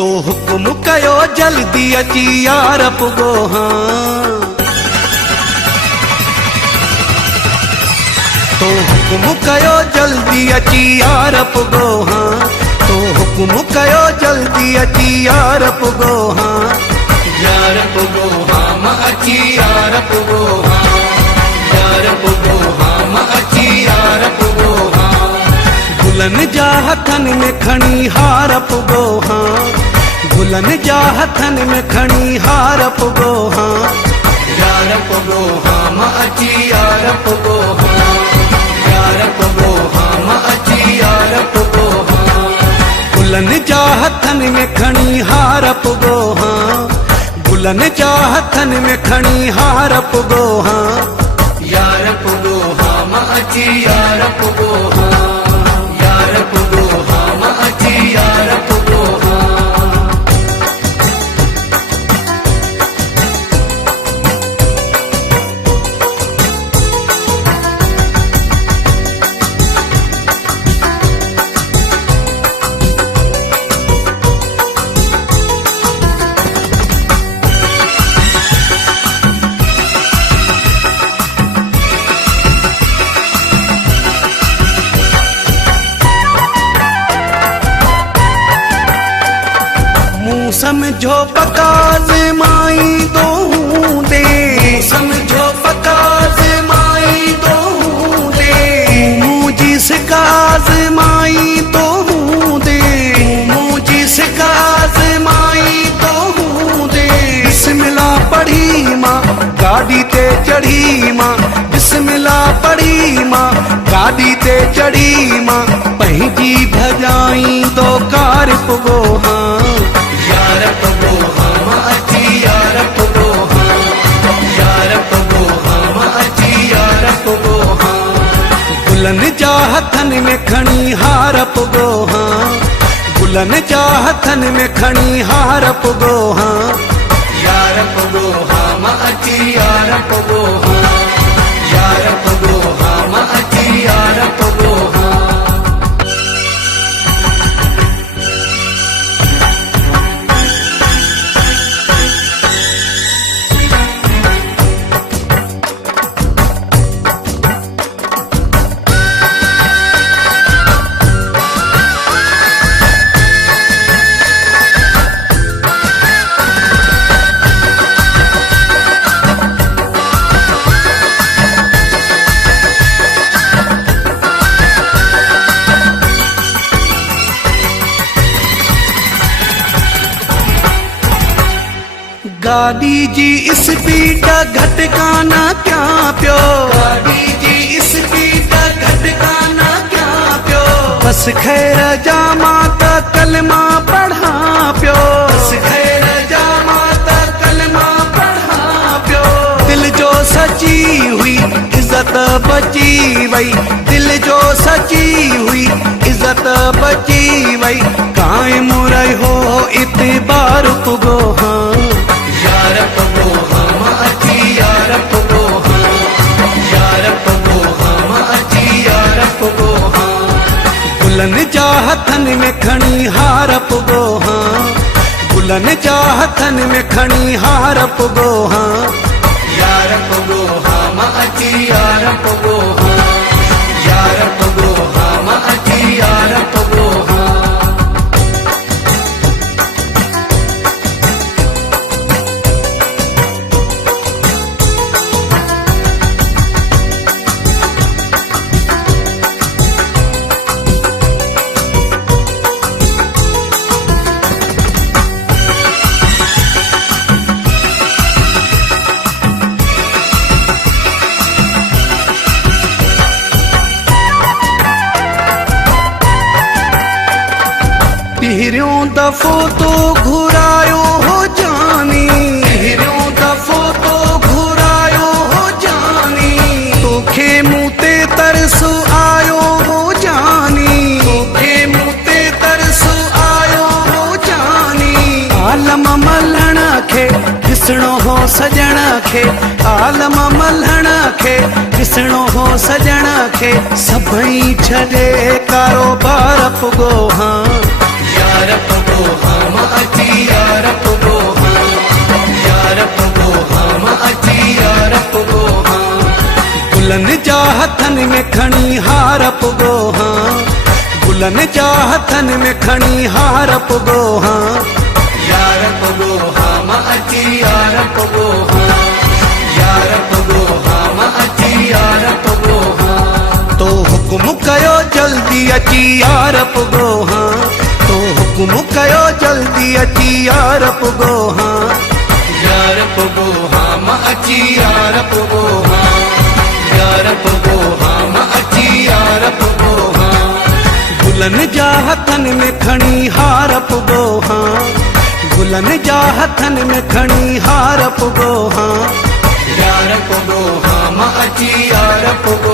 तो हुक्म कयो जल्दी अची यार पुगो हाँ। तो हुक्म कयो जल्दी अची यार पुगो हाँ। तो हुक्म कयो जल्दी अची यार पुगो हाँ। यार पुगो हाँ मां अची यार पुगो हाँ। यार पुगो हाँ मां अची यार पुगो हाँ। गुलन जा हथन में खणी हार पुगो हाँ। गुलन जा हथन में खणी हार पुगो हाँ। यार पुगो हाँ मां अची यार पुगो हाँ। यार पुगो हाँ मां अची यार पुगो हाँ। गुलन जा हथन में खणी हार पुगो हाँ। गुलन जा हथन में खणी हार पुगो हाँ। यार पुगो हाँ मां अची यार पुगो हाँ। यार पुगो हाँ मां अची यार पुगो हाँ। समझो पकाज माई दो दे। समझो पकाज माई दो दे। मुझी सिकाज माई दो दे। मुझी सिकाज माई दो दे। बिस्मिल्लाह पढ़ी माँ गाड़ी ते चढ़ी माँ। बिस्मिल्लाह पढ़ी माँ गाड़ी ते चढ़ी माँ। पंहिंजी भजाई तो कार पुगो हाँ। यार पुगो हाँ मां अची यार पुगो हाँ। यार पुगो हाँ मां अची यार पुगो हाँ। गुलन जा हथन में खणी हार पुगो हाँ। गुलन जा हथन में खणी हार पुगो हाँ। यार पुगो हाँ मां अची यार पुगो हाँ। यार पुगो हाँ मां अची यार पुगो हाँ। गाड़ी जी स्पीड घट काना क्या पियो। गाड़ी जी स्पीड घट काना क्या पियो। बस खैर जामा त कलमा पढ़ा पियो। बस खैर जामा त कलमा पढ़ा पियो। दिल जो सची हुई इज्जत बची वई। दिल जो सची हुई इज्जत बची वई। कायम रहो इतबार पुगो हाँ। यार पुगो हाँ मां अची यार पुगो हाँ। यार पुगो हाँ मां अची यार पुगो हाँ। गुलन जा हथन में खणी हार पुगो हाँ। गुलन जा हथन में खणी हार पुगो हाँ। यार पुगो हाँ मां अची यार पुगो हाँ। यार पुगो हाँ मां अची यार पुगो हाँ। पहिरियों दफ़ो तो घुरायो हो जानी। पहिरियों दफ़ो तो घुरायो हो जानी। तोखे मूं ते तरस आयो हो जानी। तोखे मूं ते तरस आयो हो जानी। आलम मल्हण खे ॾिसणो हो सजण खे। आलम मल्हण खे ॾिसणो हो सजण खे। सभई छॾे कारोबार पुगो हाँ। यार पुगो हाँ मां अची गुलन जा हथन में खणी हार पुगो हाँ, गुलन जा हथन में खणी हार पुगो हाँ, यार पुगो हाँ मां अची यार पुगो हाँ, यार पुगो हाँ मां अची यार पुगो हाँ। तो हुकुम कयो जल्दी अची यार पुगो हाँ, तो हुकुम कयो जल्दी अची यार पुगो हाँ, यार पुगो हाँ मां अची यार पुगो हाँ, यार पुगो हाँ मां अची यार पुगो हाँ। गुलन जा हथन में खणी हार पुगो हाँ, गुलन जा हथन में खणी हार पुगो हाँ, यार पुगो हाँ मां अची यार पुगो